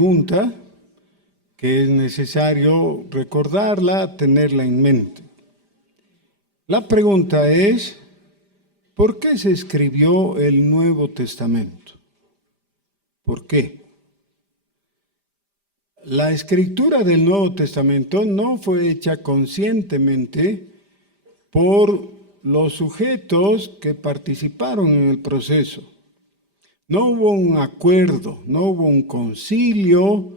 pregunta que es necesario recordarla, tenerla en mente. La pregunta es, ¿por qué se escribió el Nuevo Testamento? ¿Por qué? La escritura del Nuevo Testamento no fue hecha conscientemente por los sujetos que participaron en el proceso. No hubo un acuerdo, no hubo un concilio,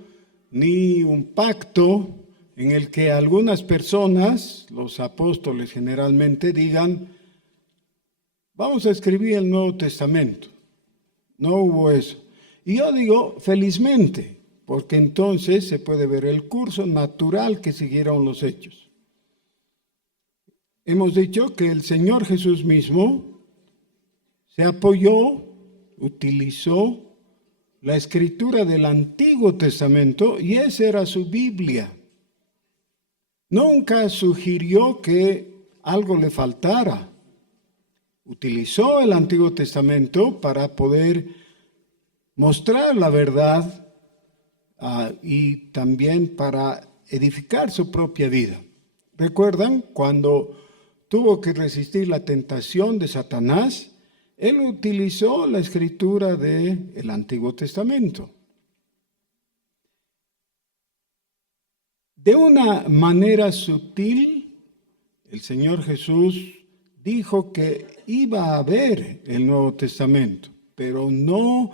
ni un pacto en el que algunas personas, los apóstoles generalmente, digan, vamos a escribir el Nuevo Testamento. No hubo eso. Y yo digo, felizmente, porque entonces se puede ver el curso natural que siguieron los hechos. Hemos dicho que el Señor Jesús mismo se apoyó, utilizó la escritura del Antiguo Testamento y esa era su Biblia. Nunca sugirió que algo le faltara. Utilizó el Antiguo Testamento para poder mostrar la verdad y también para edificar su propia vida. ¿Recuerdan cuando tuvo que resistir la tentación de Satanás? Él utilizó la escritura del Antiguo Testamento. De una manera sutil, el Señor Jesús dijo que iba a haber el Nuevo Testamento, pero no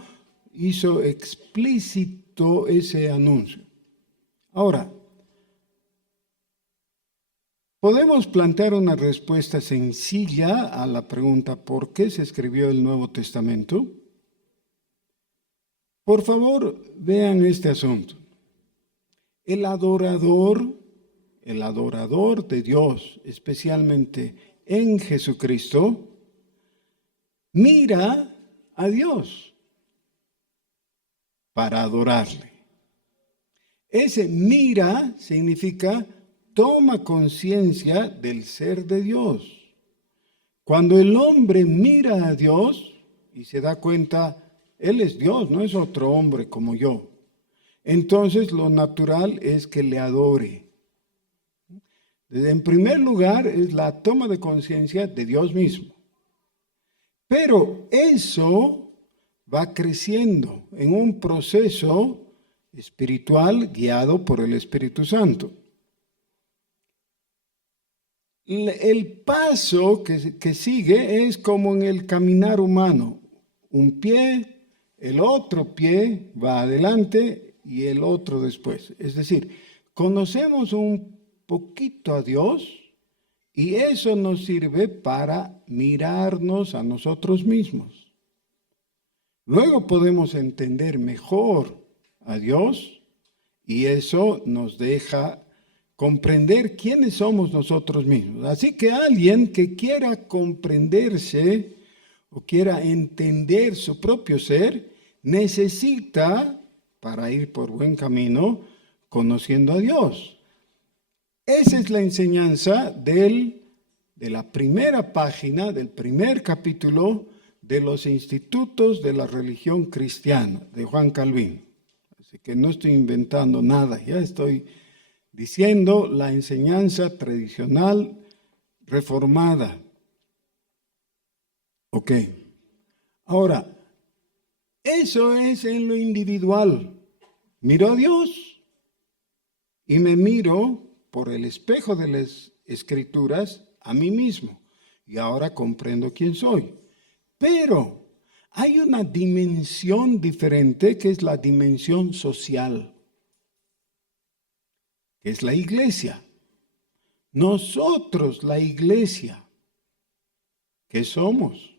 hizo explícito ese anuncio. Ahora, podemos plantear una respuesta sencilla a la pregunta ¿por qué se escribió el Nuevo Testamento? Por favor, vean este asunto. El adorador de Dios, especialmente en Jesucristo, mira a Dios para adorarle. Ese mira significa toma conciencia del ser de Dios. Cuando el hombre mira a Dios y se da cuenta, Él es Dios, no es otro hombre como yo. Entonces lo natural es que le adore. En primer lugar es la toma de conciencia de Dios mismo. Pero eso va creciendo en un proceso espiritual guiado por el Espíritu Santo. El paso que sigue es como en el caminar humano. Un pie, el otro pie va adelante y el otro después. Es decir, conocemos un poquito a Dios y eso nos sirve para mirarnos a nosotros mismos. Luego podemos entender mejor a Dios y eso nos deja comprender quiénes somos nosotros mismos. Así que alguien que quiera comprenderse o quiera entender su propio ser, necesita, para ir por buen camino, conociendo a Dios. Esa es la enseñanza de la primera página, del primer capítulo de los Institutos de la Religión Cristiana, de Juan Calvin. Así que no estoy inventando nada, ya estoy diciendo la enseñanza tradicional reformada. Ok. Ahora, eso es en lo individual. Miro a Dios y me miro por el espejo de las Escrituras a mí mismo. Y ahora comprendo quién soy. Pero hay una dimensión diferente que es la dimensión social, que es la iglesia. Nosotros, la iglesia, ¿qué somos?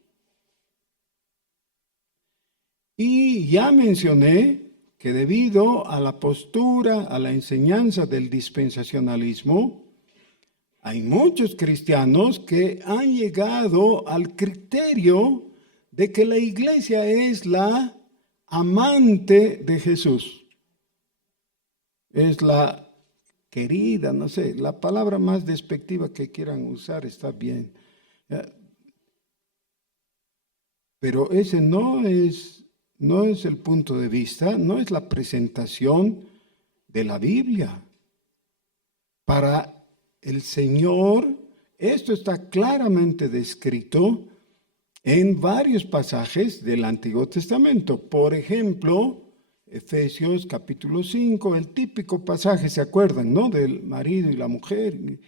Y ya mencioné que debido a la postura, a la enseñanza del dispensacionalismo, hay muchos cristianos que han llegado al criterio de que la iglesia es la amante de Jesús. Es la querida, no sé, la palabra más despectiva que quieran usar está bien. Pero ese no es no es el punto de vista, no es la presentación de la Biblia. Para el Señor, esto está claramente descrito en varios pasajes del Antiguo Testamento. Por ejemplo, Efesios capítulo 5, el típico pasaje, ¿se acuerdan, no? Del marido y la mujer.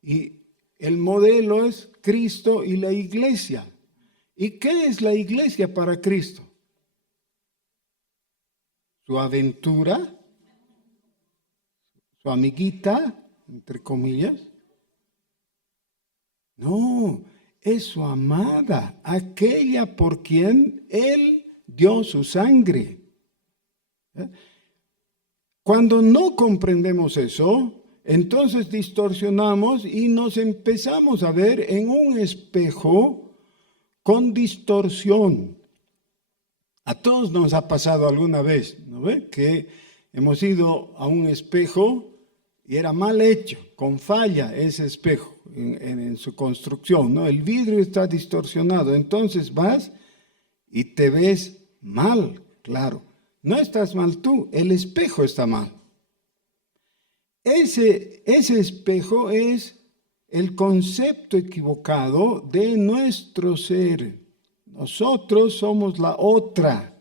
Y el modelo es Cristo y la iglesia. ¿Y qué es la iglesia para Cristo? ¿Su aventura? ¿Su amiguita, entre comillas? No, es su amada, aquella por quien Él dio su sangre. Cuando no comprendemos eso, entonces distorsionamos y nos empezamos a ver en un espejo con distorsión. A todos nos ha pasado alguna vez, ¿no ve? Que hemos ido a un espejo y era mal hecho, con falla ese espejo en su construcción, ¿no? El vidrio está distorsionado, entonces vas y te ves mal, claro. No estás mal tú, el espejo está mal. Ese espejo es el concepto equivocado de nuestro ser. Nosotros somos la otra,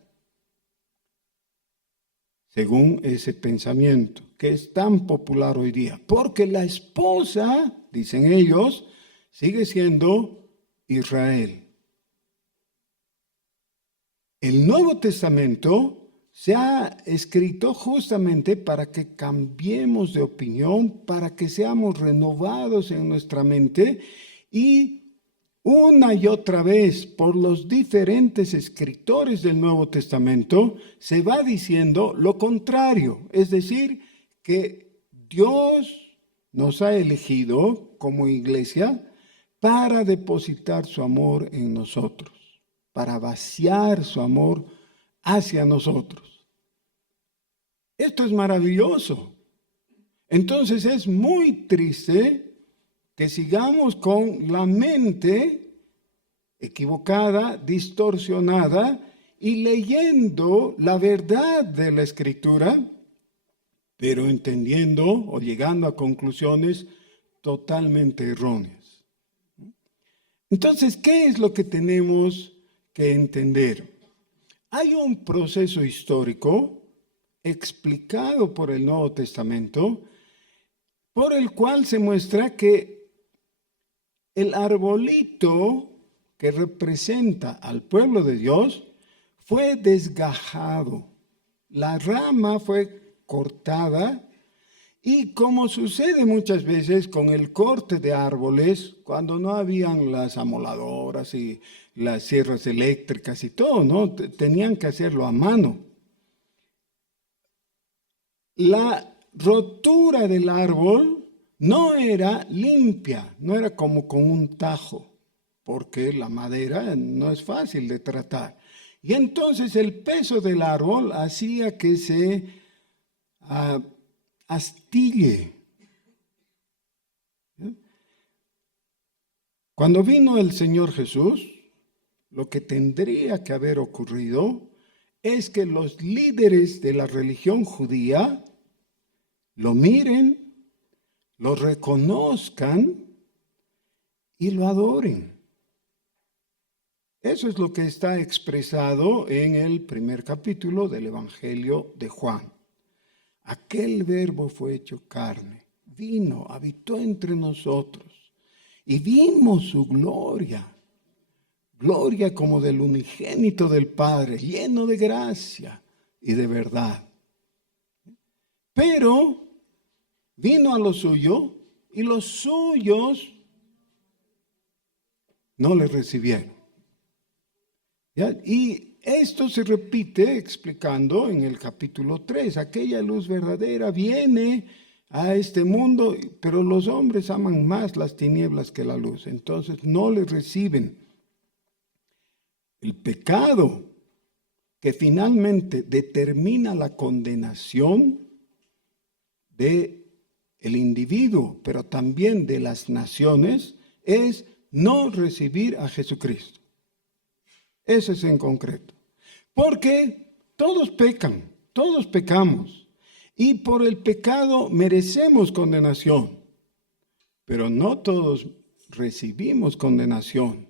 según ese pensamiento que es tan popular hoy día. Porque la esposa, dicen ellos, sigue siendo Israel. El Nuevo Testamento se ha escrito justamente para que cambiemos de opinión, para que seamos renovados en nuestra mente y una y otra vez por los diferentes escritores del Nuevo Testamento se va diciendo lo contrario, es decir, que Dios nos ha elegido como iglesia para depositar su amor en nosotros, para vaciar su amor hacia nosotros. Esto es maravilloso. Entonces es muy triste que sigamos con la mente equivocada, distorsionada y leyendo la verdad de la Escritura, pero entendiendo o llegando a conclusiones totalmente erróneas. Entonces, ¿qué es lo que tenemos que entender? Hay un proceso histórico explicado por el Nuevo Testamento por el cual se muestra que el arbolito que representa al pueblo de Dios fue desgajado. La rama fue cortada y como sucede muchas veces con el corte de árboles, cuando no habían las amoladoras y las sierras eléctricas y todo, ¿no? Tenían que hacerlo a mano. La rotura del árbol no era limpia, no era como con un tajo, porque la madera no es fácil de tratar. Y entonces el peso del árbol hacía que se astille. Cuando vino el Señor Jesús, lo que tendría que haber ocurrido es que los líderes de la religión judía lo miren, lo reconozcan y lo adoren. Eso es lo que está expresado en el primer capítulo del Evangelio de Juan. Aquel Verbo fue hecho carne, vino, habitó entre nosotros y vimos su gloria. Gloria como del unigénito del Padre, lleno de gracia y de verdad. Pero vino a lo suyo y los suyos no le recibieron. ¿Ya? Y esto se repite explicando en el capítulo 3. Aquella luz verdadera viene a este mundo, pero los hombres aman más las tinieblas que la luz. Entonces no le reciben. El pecado que finalmente determina la condenación del individuo, pero también de las naciones, es no recibir a Jesucristo. Eso es en concreto. Porque todos pecan, todos pecamos. Y por el pecado merecemos condenación. Pero no todos recibimos condenación.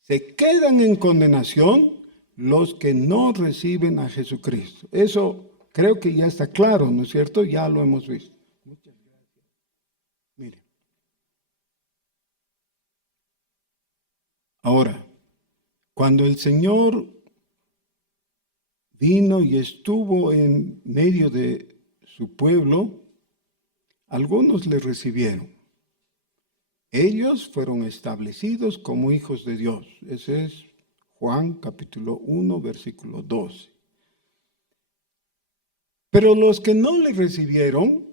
Se quedan en condenación los que no reciben a Jesucristo. Eso creo que ya está claro, ¿no es cierto? Ya lo hemos visto. Muchas gracias. Mire. Ahora, cuando el Señor vino y estuvo en medio de su pueblo, algunos le recibieron. Ellos fueron establecidos como hijos de Dios. Ese es Juan capítulo 1, versículo 12. Pero los que no le recibieron,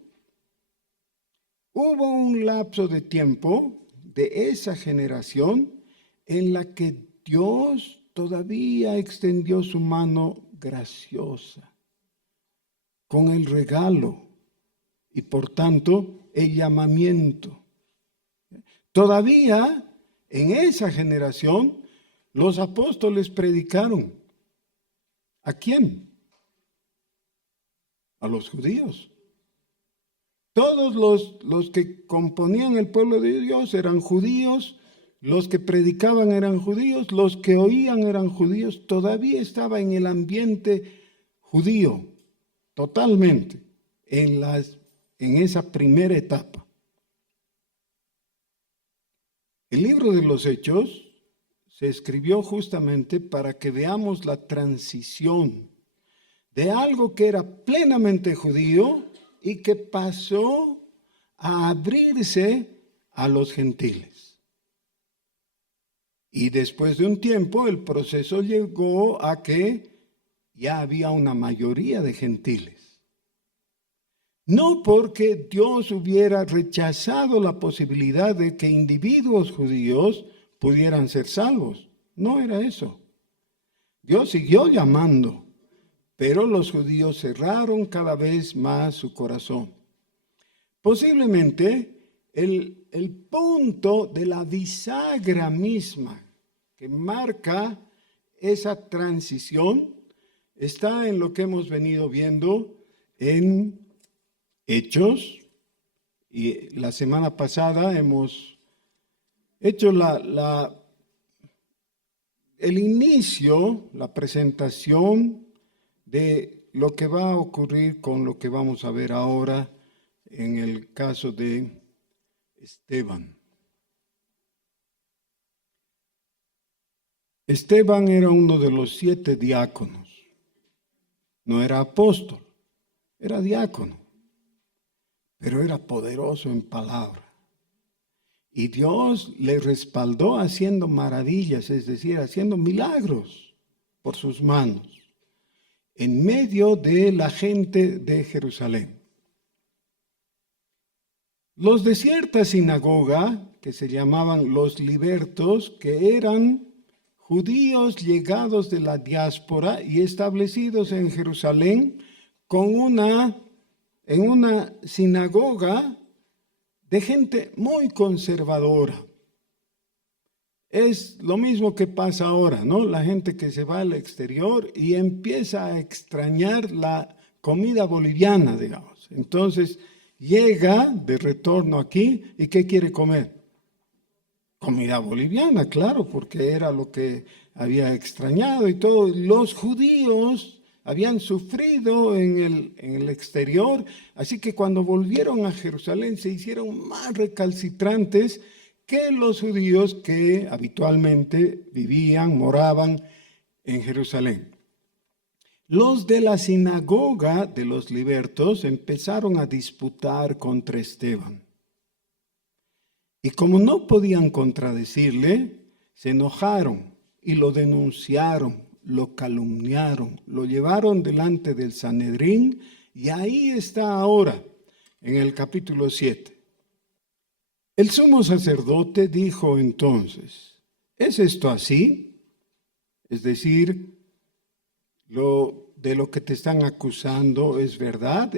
hubo un lapso de tiempo de esa generación en la que Dios todavía extendió su mano graciosa con el regalo y por tanto el llamamiento. Todavía en esa generación los apóstoles predicaron. ¿A quién? A los judíos. Todos los que componían el pueblo de Dios eran judíos, los que predicaban eran judíos, los que oían eran judíos. Todavía estaba en el ambiente judío, totalmente, en esa primera etapa. El libro de los Hechos se escribió justamente para que veamos la transición de algo que era plenamente judío y que pasó a abrirse a los gentiles. Y después de un tiempo el proceso llegó a que ya había una mayoría de gentiles. No porque Dios hubiera rechazado la posibilidad de que individuos judíos pudieran ser salvos. No era eso. Dios siguió llamando, pero los judíos cerraron cada vez más su corazón. Posiblemente el punto de la bisagra misma que marca esa transición está en lo que hemos venido viendo en Hechos, y la semana pasada hemos hecho el inicio, la presentación de lo que va a ocurrir con lo que vamos a ver ahora en el caso de Esteban. Esteban era uno de los 7 diáconos. No era apóstol, era diácono, pero era poderoso en palabra. Y Dios le respaldó haciendo maravillas, es decir, haciendo milagros por sus manos, en medio de la gente de Jerusalén. Los de cierta sinagoga, que se llamaban los libertos, que eran judíos llegados de la diáspora y establecidos en Jerusalén en una sinagoga de gente muy conservadora. Es lo mismo que pasa ahora, ¿no? La gente que se va al exterior y empieza a extrañar la comida boliviana, digamos. Entonces llega de retorno aquí y ¿qué quiere comer? Comida boliviana, claro, porque era lo que había extrañado y todo. Los judíos habían sufrido en el exterior, así que cuando volvieron a Jerusalén se hicieron más recalcitrantes que los judíos que habitualmente vivían, moraban en Jerusalén. Los de la sinagoga de los libertos empezaron a disputar contra Esteban. Y como no podían contradecirle, se enojaron y lo denunciaron, lo calumniaron, lo llevaron delante del Sanedrín y ahí está ahora, en el capítulo 7. El sumo sacerdote dijo entonces, ¿es esto así? Es decir, de lo que te están acusando es verdad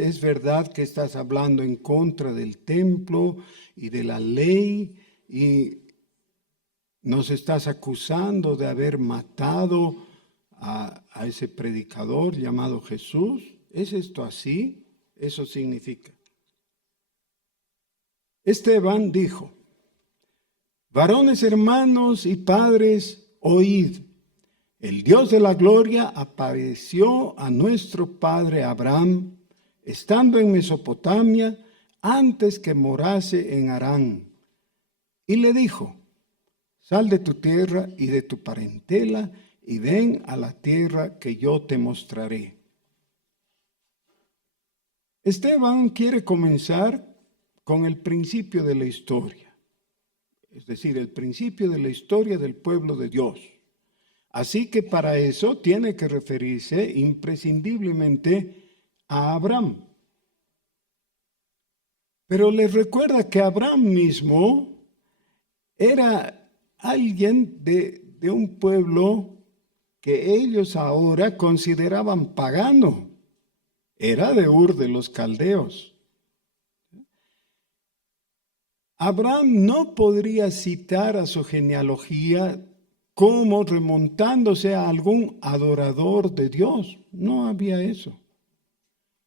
que estás hablando en contra del templo y de la ley y nos estás acusando de haber matado a ese predicador llamado Jesús. ¿Es esto así? Eso significa. Esteban dijo: varones, hermanos y padres, oíd. El Dios de la gloria apareció a nuestro padre Abraham, estando en Mesopotamia, antes que morase en Harán. Y le dijo: sal de tu tierra y de tu parentela, y ven a la tierra que yo te mostraré. Esteban quiere comenzar con el principio de la historia, es decir, el principio de la historia del pueblo de Dios. Así que para eso tiene que referirse imprescindiblemente a Abraham. Pero les recuerda que Abraham mismo era alguien de un pueblo que ellos ahora consideraban pagano. Era de Ur de los Caldeos. Abraham no podría citar a su genealogía como remontándose a algún adorador de Dios. No había eso.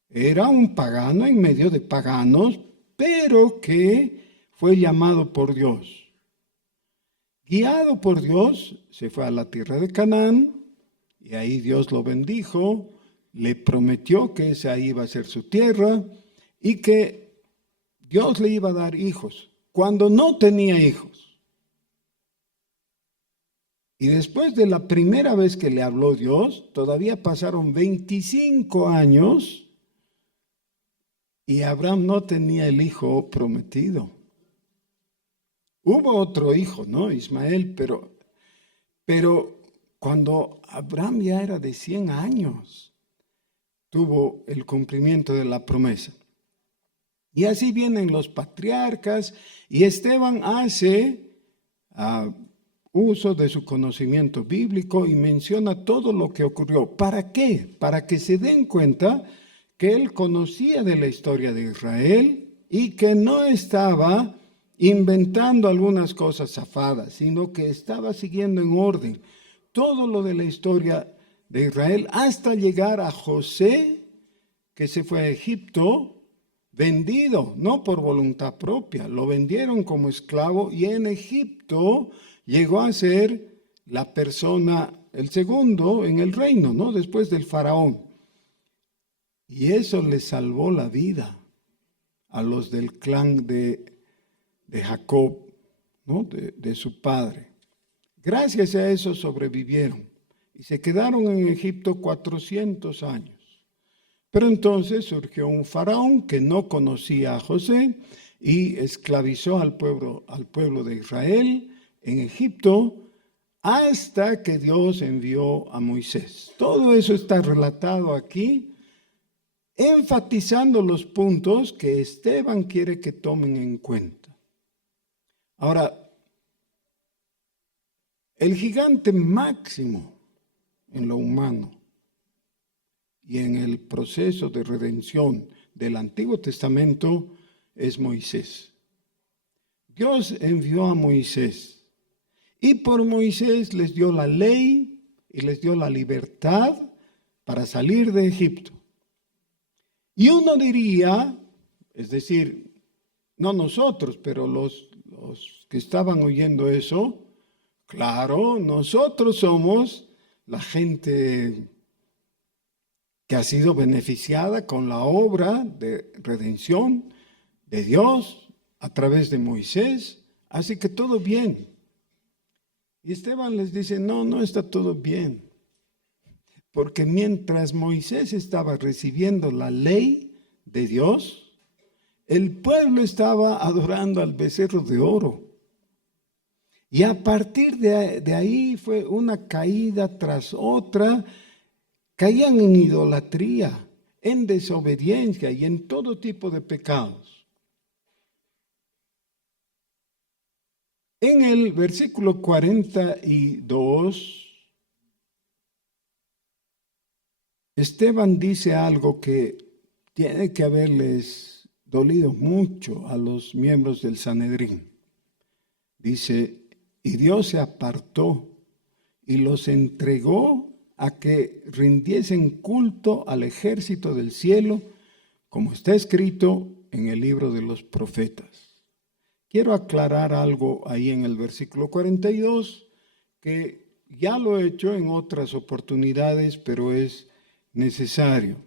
Era un pagano en medio de paganos, pero que fue llamado por Dios. Guiado por Dios, se fue a la tierra de Canaán, y ahí Dios lo bendijo, le prometió que esa iba a ser su tierra, y que Dios le iba a dar hijos, cuando no tenía hijos. Y después de la primera vez que le habló Dios, todavía pasaron 25 años, y Abraham no tenía el hijo prometido. Hubo otro hijo, ¿no? Ismael, pero cuando Abraham ya era de 100 años, tuvo el cumplimiento de la promesa. Y así vienen los patriarcas, y Esteban hace uso de su conocimiento bíblico y menciona todo lo que ocurrió. ¿Para qué? Para que se den cuenta que él conocía de la historia de Israel y que no estaba inventando algunas cosas zafadas, sino que estaba siguiendo en orden todo lo de la historia de Israel hasta llegar a José, que se fue a Egipto, vendido, no por voluntad propia, lo vendieron como esclavo y en Egipto llegó a ser la persona, el segundo en el reino, ¿no? Después del faraón. Y eso le salvó la vida a los del clan de Jacob, ¿no? De su padre. Gracias a eso sobrevivieron y se quedaron en Egipto 400 años. Pero entonces surgió un faraón que no conocía a José y esclavizó al pueblo de Israel en Egipto hasta que Dios envió a Moisés. Todo eso está relatado aquí, enfatizando los puntos que Esteban quiere que tomen en cuenta. Ahora, el gigante máximo en lo humano y en el proceso de redención del Antiguo Testamento es Moisés. Dios envió a Moisés y por Moisés les dio la ley y les dio la libertad para salir de Egipto. Y uno diría, es decir, no nosotros, pero los que estaban oyendo eso, claro, nosotros somos la gente que ha sido beneficiada con la obra de redención de Dios a través de Moisés, así que todo bien. Y Esteban les dice, no está todo bien, porque mientras Moisés estaba recibiendo la ley de Dios, el pueblo estaba adorando al becerro de oro. Y a partir de ahí fue una caída tras otra. Caían en idolatría, en desobediencia y en todo tipo de pecados. En el versículo 42, Esteban dice algo que tiene que haberles dolido mucho a los miembros del Sanedrín. Dice, y Dios se apartó y los entregó a que rindiesen culto al ejército del cielo, como está escrito en el libro de los profetas. Quiero aclarar algo ahí en el versículo 42, que ya lo he hecho en otras oportunidades, pero es necesario.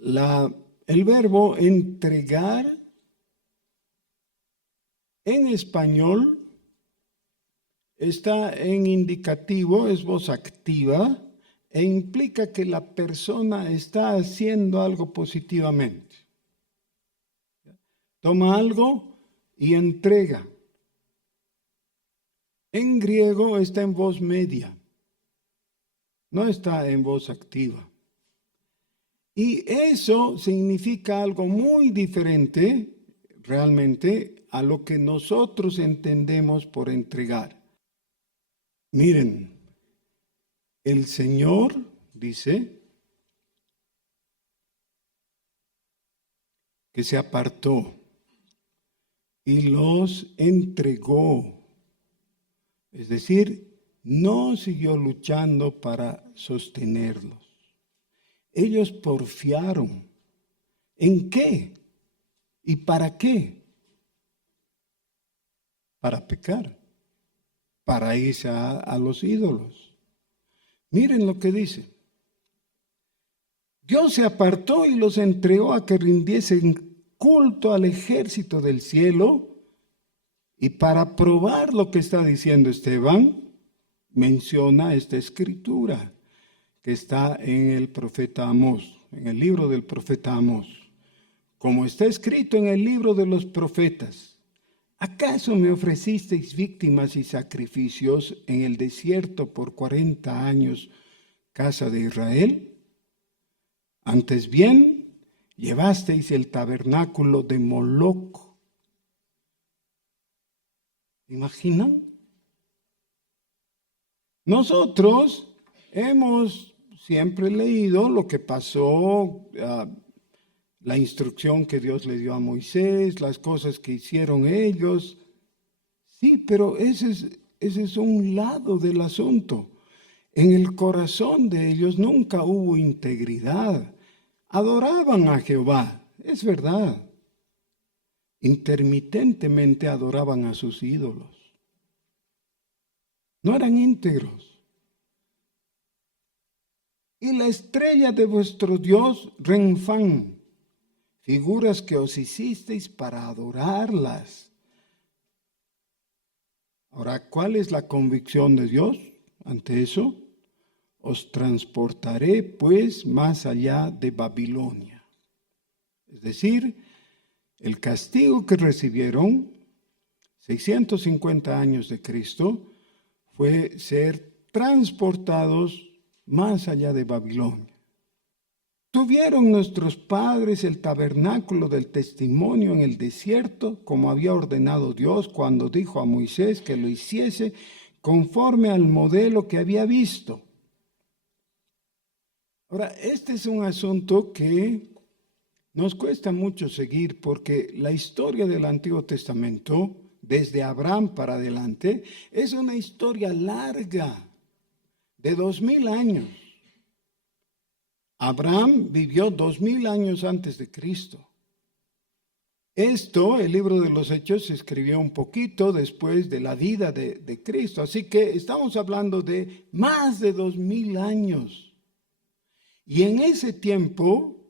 El verbo entregar en español está en indicativo, es voz activa, e implica que la persona está haciendo algo positivamente. Toma algo y entrega. En griego está en voz media, no está en voz activa. Y eso significa algo muy diferente realmente a lo que nosotros entendemos por entregar. Miren, el Señor dice que se apartó y los entregó. Es decir, no siguió luchando para sostenerlos. Ellos porfiaron. ¿En qué? ¿Y para qué? Para pecar, para irse a los ídolos. Miren lo que dice. Dios se apartó y los entregó a que rindiesen culto al ejército del cielo. Y para probar lo que está diciendo Esteban, menciona esta escritura que está en el profeta Amós, en el libro del profeta Amós. Como está escrito en el libro de los profetas, ¿acaso me ofrecisteis víctimas y sacrificios en el desierto por 40 años, casa de Israel? Antes bien, llevasteis el tabernáculo de Moloc. ¿Imaginan? Nosotros hemos siempre leído lo que pasó, la instrucción que Dios le dio a Moisés, las cosas que hicieron ellos. Sí, pero ese es un lado del asunto. En el corazón de ellos nunca hubo integridad. Adoraban a Jehová, es verdad. Intermitentemente adoraban a sus ídolos. No eran íntegros. Y la estrella de vuestro Dios, Renfán, figuras que os hicisteis para adorarlas. Ahora, ¿cuál es la convicción de Dios ante eso? Os transportaré pues más allá de Babilonia. Es decir, el castigo que recibieron 650 años de Cristo fue ser transportados más allá de Babilonia. Tuvieron nuestros padres el tabernáculo del testimonio en el desierto, como había ordenado Dios cuando dijo a Moisés que lo hiciese conforme al modelo que había visto. Ahora, este es un asunto que nos cuesta mucho seguir porque la historia del Antiguo Testamento, desde Abraham para adelante, es una historia larga de 2000 años. Abraham vivió 2000 años antes de Cristo. Esto, el libro de los Hechos, se escribió un poquito después de la vida de Cristo. Así que estamos hablando de más de 2000 años. Y en ese tiempo,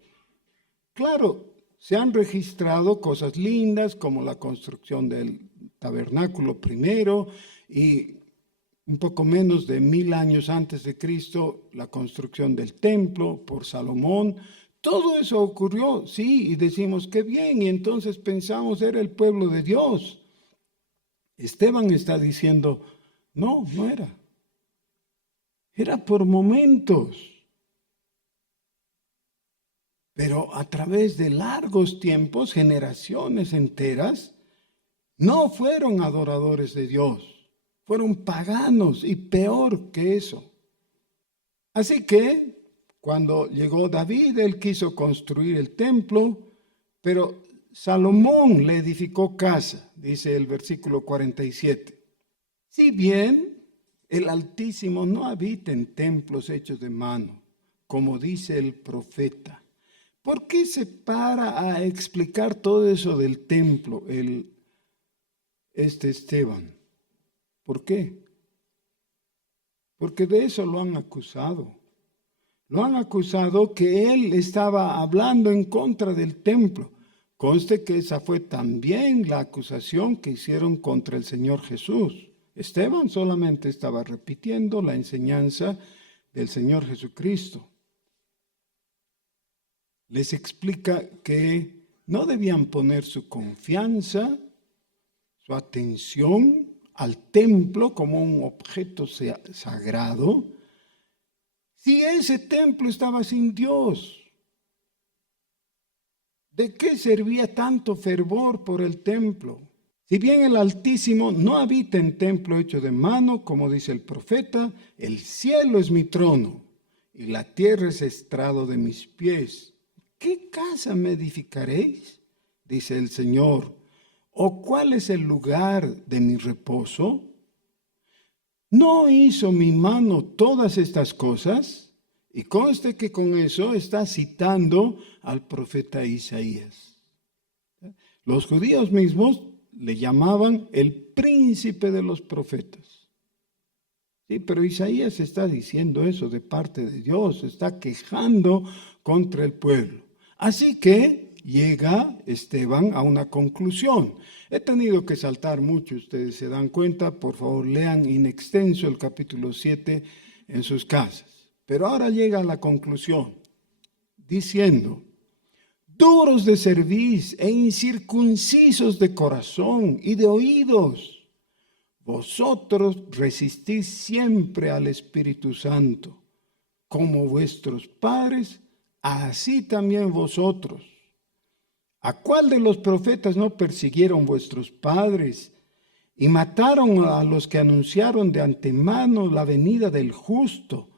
claro, se han registrado cosas lindas como la construcción del tabernáculo primero y un poco menos de 1000 años antes de Cristo, la construcción del templo por Salomón. Todo eso ocurrió, sí, y decimos qué bien, y entonces pensamos era el pueblo de Dios. Esteban está diciendo, no, no era. Era por momentos. Pero a través de largos tiempos, generaciones enteras, no fueron adoradores de Dios, fueron paganos y peor que eso. Así que cuando llegó David, él quiso construir el templo, pero Salomón le edificó casa, dice el versículo 47. Si bien El Altísimo no habita en templos hechos de mano, como dice el profeta. ¿Por qué se para a explicar todo eso del templo, Esteban? ¿Por qué? Porque de eso lo han acusado. Lo han acusado que él estaba hablando en contra del templo. Conste que esa fue también la acusación que hicieron contra el Señor Jesús. Esteban solamente estaba repitiendo la enseñanza del Señor Jesucristo. Les explica que no debían poner su confianza, su atención al templo como un objeto sagrado, si ese templo estaba sin Dios. ¿De qué servía tanto fervor por el templo? Si bien el Altísimo no habita en templo hecho de mano, como dice el profeta, el cielo es mi trono y la tierra es estrado de mis pies. ¿Qué casa me edificaréis? Dice el Señor. ¿O cuál es el lugar de mi reposo? ¿No hizo mi mano todas estas cosas? Y conste que con eso está citando al profeta Isaías. Los judíos mismos le llamaban el príncipe de los profetas. Sí, pero Isaías está diciendo eso de parte de Dios, está quejando contra el pueblo. Así que llega Esteban a una conclusión. He tenido que saltar mucho, ustedes se dan cuenta, por favor lean in extenso el capítulo 7 en sus casas. Pero ahora llega a la conclusión, diciendo, duros de cerviz e incircuncisos de corazón y de oídos, vosotros resistís siempre al Espíritu Santo, como vuestros padres, así también vosotros. ¿A cuál de los profetas no persiguieron vuestros padres y mataron a los que anunciaron de antemano la venida del justo,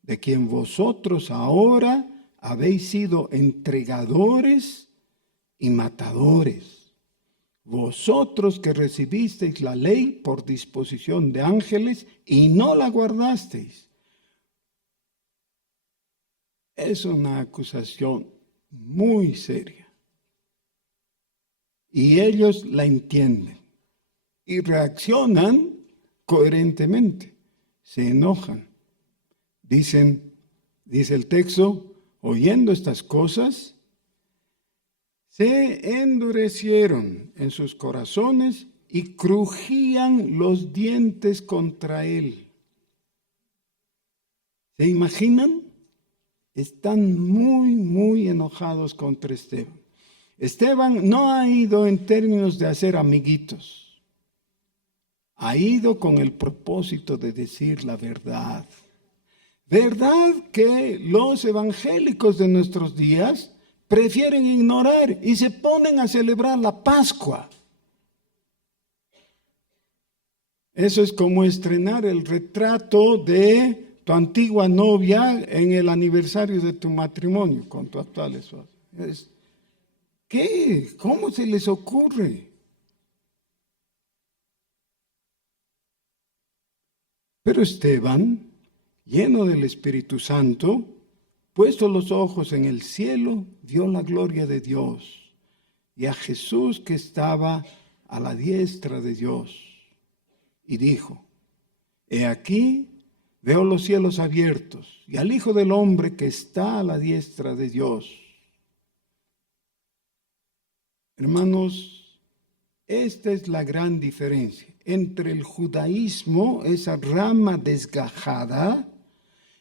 de quien vosotros ahora habéis sido entregadores y matadores? Vosotros que recibisteis la ley por disposición de ángeles y no la guardasteis. Es una acusación muy seria. Y ellos la entienden y reaccionan coherentemente, se enojan. Dice el texto, oyendo estas cosas, se endurecieron en sus corazones y crujían los dientes contra él. ¿Se imaginan? Están muy, muy enojados contra Esteban. Esteban no ha ido en términos de hacer amiguitos. Ha ido con el propósito de decir la verdad. ¿Verdad que los evangélicos de nuestros días prefieren ignorar y se ponen a celebrar la Pascua? Eso es como estrenar el retrato de tu antigua novia en el aniversario de tu matrimonio con tu actual esposa. ¿Qué? ¿Cómo se les ocurre? Pero Esteban, lleno del Espíritu Santo, puesto los ojos en el cielo, vio la gloria de Dios y a Jesús que estaba a la diestra de Dios. Y dijo, he aquí, veo los cielos abiertos y al Hijo del Hombre que está a la diestra de Dios. Hermanos, esta es la gran diferencia entre el judaísmo, esa rama desgajada,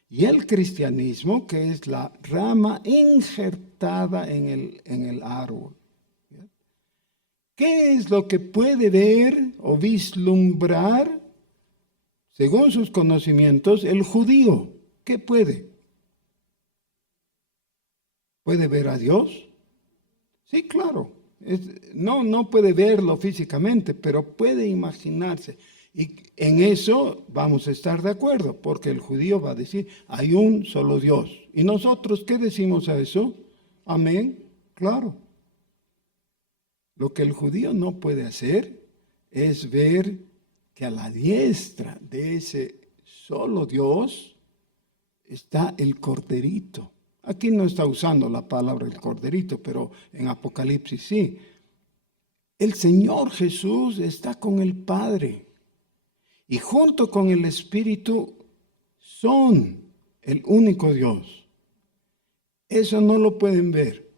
y el cristianismo, que es la rama injertada en el árbol. ¿Qué es lo que puede ver o vislumbrar, según sus conocimientos, el judío? ¿Qué puede? ¿Puede ver a Dios? Sí, claro. No puede verlo físicamente, pero puede imaginarse. Y en eso vamos a estar de acuerdo, porque el judío va a decir, hay un solo Dios. ¿Y nosotros qué decimos a eso? Amén, claro. Lo que el judío no puede hacer es ver que a la diestra de ese solo Dios está el corderito. Aquí no está usando la palabra el corderito, pero en Apocalipsis sí. El Señor Jesús está con el Padre y junto con el Espíritu son el único Dios. Eso no lo pueden ver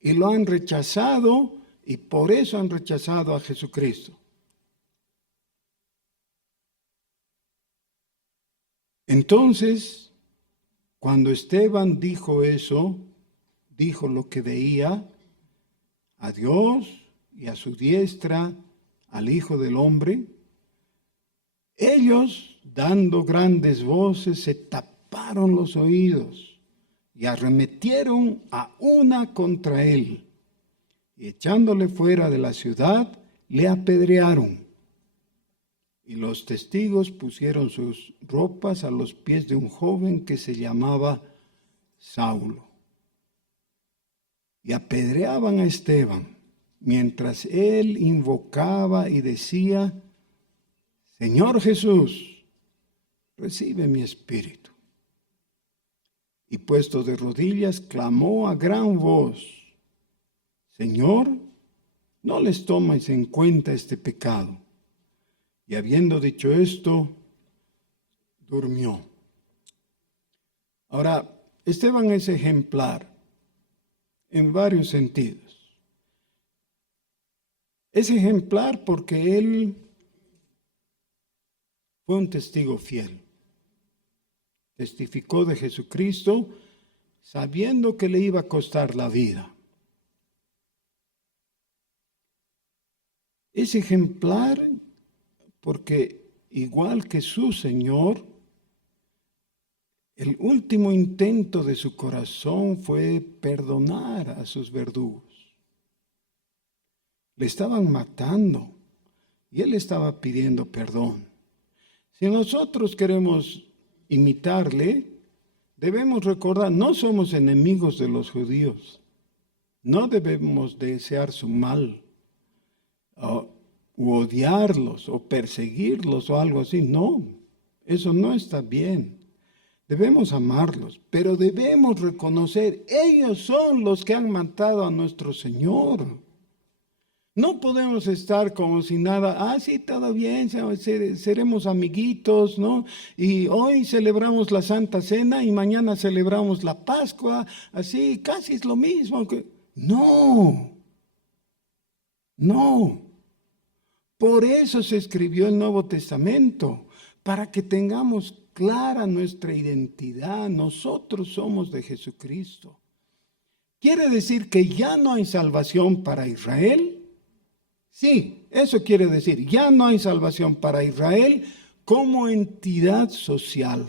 y lo han rechazado y por eso han rechazado a Jesucristo. Entonces, cuando Esteban dijo eso, dijo lo que veía, a Dios y a su diestra, al Hijo del Hombre, ellos, dando grandes voces, se taparon los oídos y arremetieron a una contra él, y echándole fuera de la ciudad, le apedrearon. Y los testigos pusieron sus ropas a los pies de un joven que se llamaba Saulo. Y apedreaban a Esteban, mientras él invocaba y decía: Señor Jesús, recibe mi espíritu. Y puesto de rodillas, clamó a gran voz: Señor, no les tomes en cuenta este pecado. Y habiendo dicho esto, durmió. Ahora, Esteban es ejemplar en varios sentidos. Es ejemplar porque él fue un testigo fiel. Testificó de Jesucristo sabiendo que le iba a costar la vida. Es ejemplar porque, igual que su Señor, el último intento de su corazón fue perdonar a sus verdugos. Le estaban matando y él estaba pidiendo perdón. Si nosotros queremos imitarle, debemos recordar, no somos enemigos de los judíos. No debemos desear su mal, u odiarlos, o perseguirlos, o algo así. No, eso no está bien. Debemos amarlos, pero debemos reconocer, ellos son los que han matado a nuestro Señor. No podemos estar como si nada, sí, todo bien, seremos amiguitos, ¿no? Y hoy celebramos la Santa Cena y mañana celebramos la Pascua, así, casi es lo mismo. No. Por eso se escribió el Nuevo Testamento, para que tengamos clara nuestra identidad. Nosotros somos de Jesucristo. ¿Quiere decir que ya no hay salvación para Israel? Sí, eso quiere decir, ya no hay salvación para Israel como entidad social.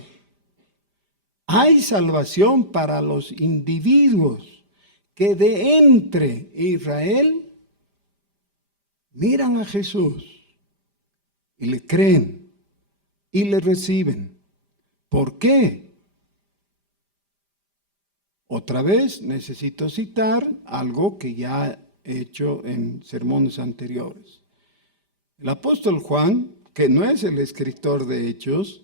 Hay salvación para los individuos que de entre Israel miran a Jesús y le creen y le reciben. ¿Por qué? Otra vez necesito citar algo que ya he hecho en sermones anteriores. El apóstol Juan, que no es el escritor de Hechos,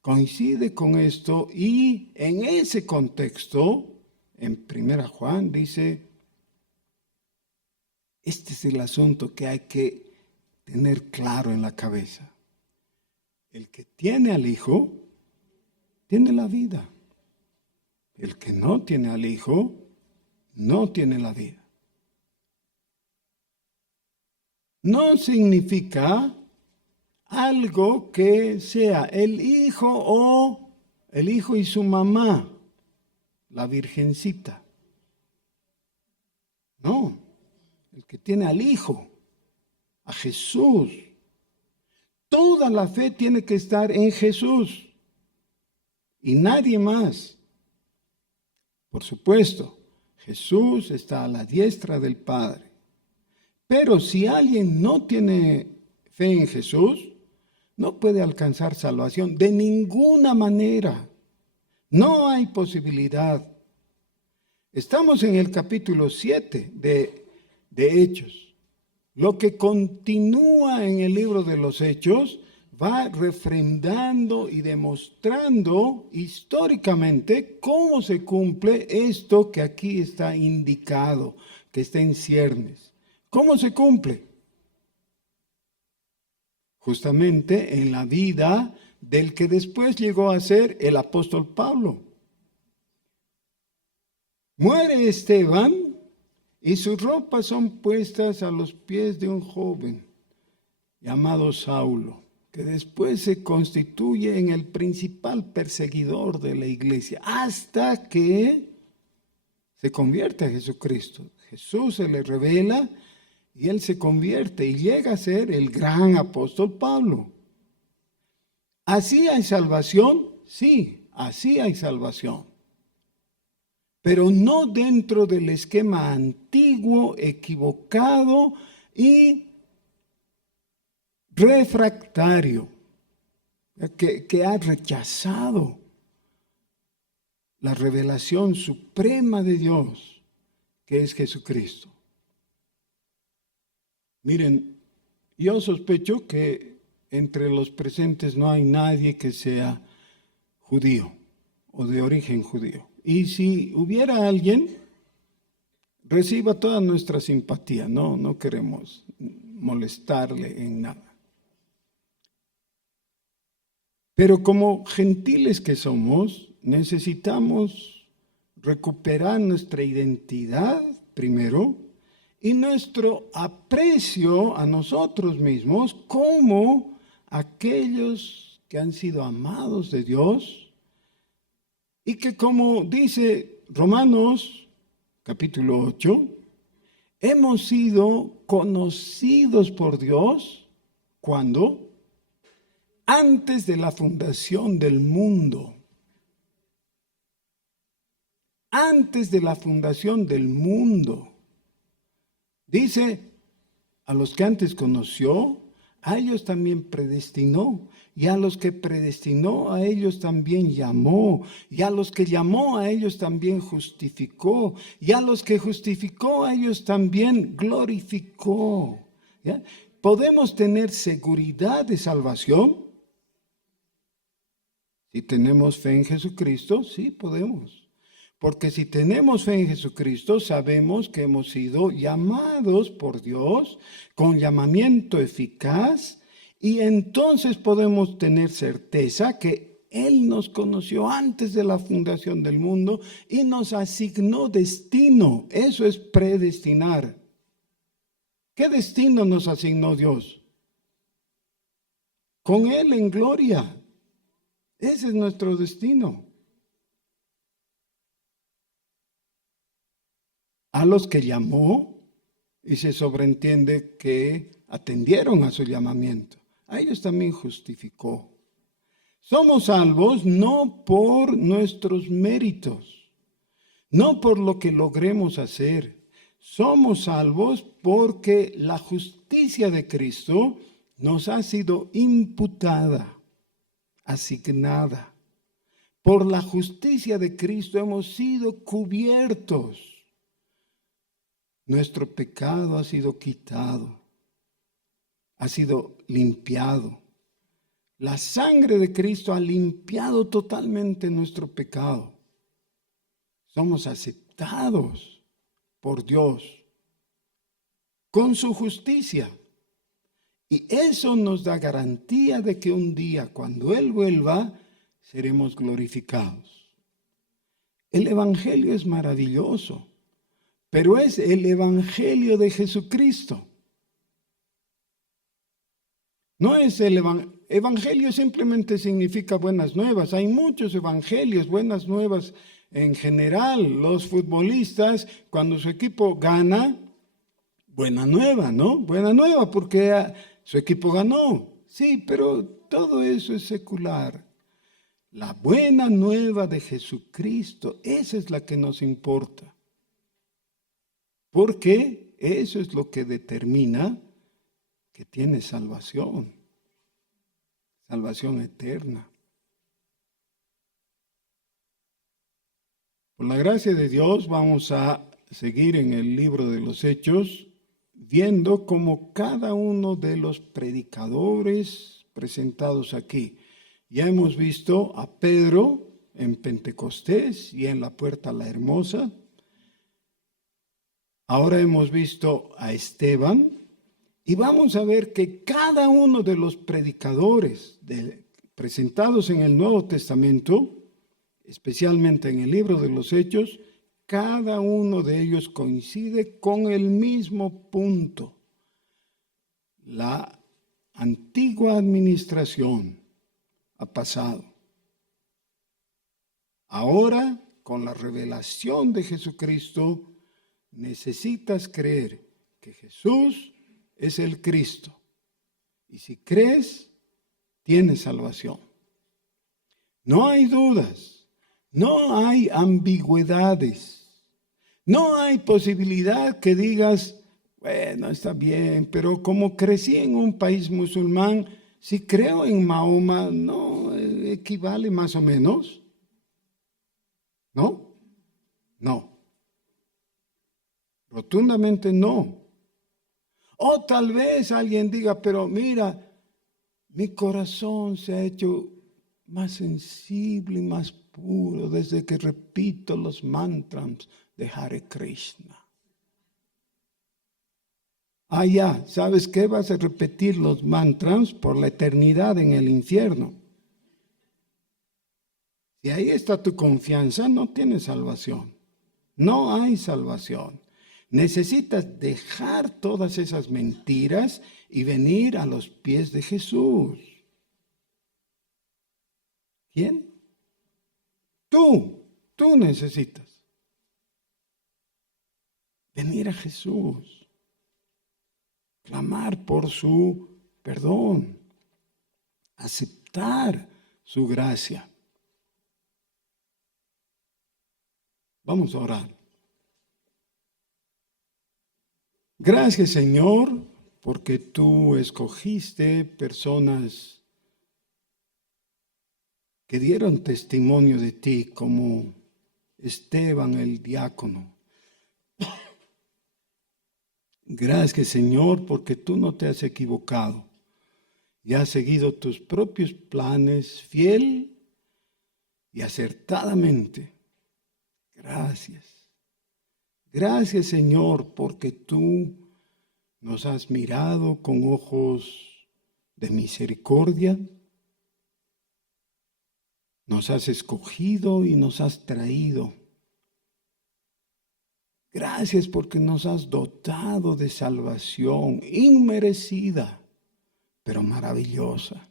coincide con esto y en ese contexto, en 1 Juan dice: este es el asunto que hay que tener claro en la cabeza. El que tiene al Hijo, tiene la vida. El que no tiene al Hijo, no tiene la vida. No significa algo que sea el Hijo o el Hijo y su mamá, la Virgencita. No, el que tiene al Hijo, a Jesús. Toda la fe tiene que estar en Jesús y nadie más. Por supuesto, Jesús está a la diestra del Padre. Pero si alguien no tiene fe en Jesús, no puede alcanzar salvación de ninguna manera. No hay posibilidad. Estamos en el capítulo 7 de Hechos. lo que continúa en el libro de los Hechos va refrendando y demostrando históricamente cómo se cumple esto que aquí está indicado, que está en ciernes. ¿Cómo se cumple? Justamente en la vida del que después llegó a ser el apóstol Pablo. Muere Esteban y sus ropas son puestas a los pies de un joven llamado Saulo, que después se constituye en el principal perseguidor de la iglesia, hasta que se convierte a Jesucristo. Jesús se le revela y él se convierte y llega a ser el gran apóstol Pablo. ¿Así hay salvación? Sí, así hay salvación. Pero no dentro del esquema antiguo, equivocado y refractario, que ha rechazado la revelación suprema de Dios, que es Jesucristo. Miren, yo sospecho que entre los presentes no hay nadie que sea judío o de origen judío. Y si hubiera alguien, reciba toda nuestra simpatía, no queremos molestarle en nada. Pero como gentiles que somos, necesitamos recuperar nuestra identidad primero y nuestro aprecio a nosotros mismos como aquellos que han sido amados de Dios y que, como dice Romanos capítulo 8, hemos sido conocidos por Dios cuando antes de la fundación del mundo. Antes de la fundación del mundo. Dice, a los que antes conoció, a ellos también predestinó. Y a los que predestinó, a ellos también llamó. Y a los que llamó, a ellos también justificó. Y a los que justificó, a ellos también glorificó. ¿Ya? ¿Podemos tener seguridad de salvación? Si tenemos fe en Jesucristo, sí podemos. Porque si tenemos fe en Jesucristo, sabemos que hemos sido llamados por Dios con llamamiento eficaz y entonces podemos tener certeza que Él nos conoció antes de la fundación del mundo y nos asignó destino. Eso es predestinar. ¿Qué destino nos asignó Dios? Con Él en gloria. Ese es nuestro destino. A los que llamó, y se sobreentiende que atendieron a su llamamiento, a ellos también justificó. Somos salvos no por nuestros méritos, no por lo que logremos hacer. Somos salvos porque la justicia de Cristo nos ha sido imputada, asignada. Por la justicia de Cristo hemos sido cubiertos. Nuestro pecado ha sido quitado, ha sido limpiado. La sangre de Cristo ha limpiado totalmente nuestro pecado. Somos aceptados por Dios con su justicia. Y eso nos da garantía de que un día, cuando Él vuelva, seremos glorificados. El Evangelio es maravilloso, pero es el Evangelio de Jesucristo. No es el Evangelio, simplemente significa buenas nuevas. Hay muchos evangelios, buenas nuevas en general. Los futbolistas, cuando su equipo gana, buena nueva, ¿no? Buena nueva porque su equipo ganó. Sí, pero todo eso es secular. La buena nueva de Jesucristo, esa es la que nos importa. Porque eso es lo que determina que tiene salvación, salvación eterna. Por la gracia de Dios vamos a seguir en el libro de los Hechos. viendo cómo cada uno de los predicadores presentados aquí, ya hemos visto a Pedro en Pentecostés y en la Puerta La Hermosa. Ahora hemos visto a Esteban y vamos a ver que cada uno de los predicadores presentados en el Nuevo Testamento, especialmente en el libro de los Hechos, cada uno de ellos coincide con el mismo punto. La antigua administración ha pasado. Ahora, con la revelación de Jesucristo, necesitas creer que Jesús es el Cristo. Y si crees, tienes salvación. No hay dudas, no hay ambigüedades, no hay posibilidad que digas, bueno, está bien, pero como crecí en un país musulmán, si creo en Mahoma, ¿no equivale más o menos? ¿No? No. Rotundamente no. O tal vez alguien diga, pero mira, mi corazón se ha hecho más sensible y más puro desde que repito los mantras de Hare Krishna. Ah, ya, ¿sabes qué? Vas a repetir los mantras por la eternidad en el infierno. Si ahí está tu confianza, no tienes salvación. No hay salvación. Necesitas dejar todas esas mentiras y venir a los pies de Jesús. ¿Quién? Tú necesitas venir a Jesús, clamar por su perdón, aceptar su gracia. Vamos a orar. Gracias, Señor, porque tú escogiste personas que dieron testimonio de ti, como Esteban el diácono. Gracias, Señor, porque tú no te has equivocado y has seguido tus propios planes fiel y acertadamente. Gracias. Gracias, Señor, porque tú nos has mirado con ojos de misericordia, nos has escogido y nos has traído. Gracias porque nos has dotado de salvación inmerecida, pero maravillosa.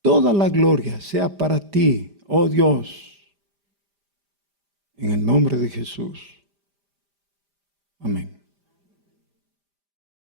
Toda la gloria sea para ti, oh Dios, en el nombre de Jesús. Amén.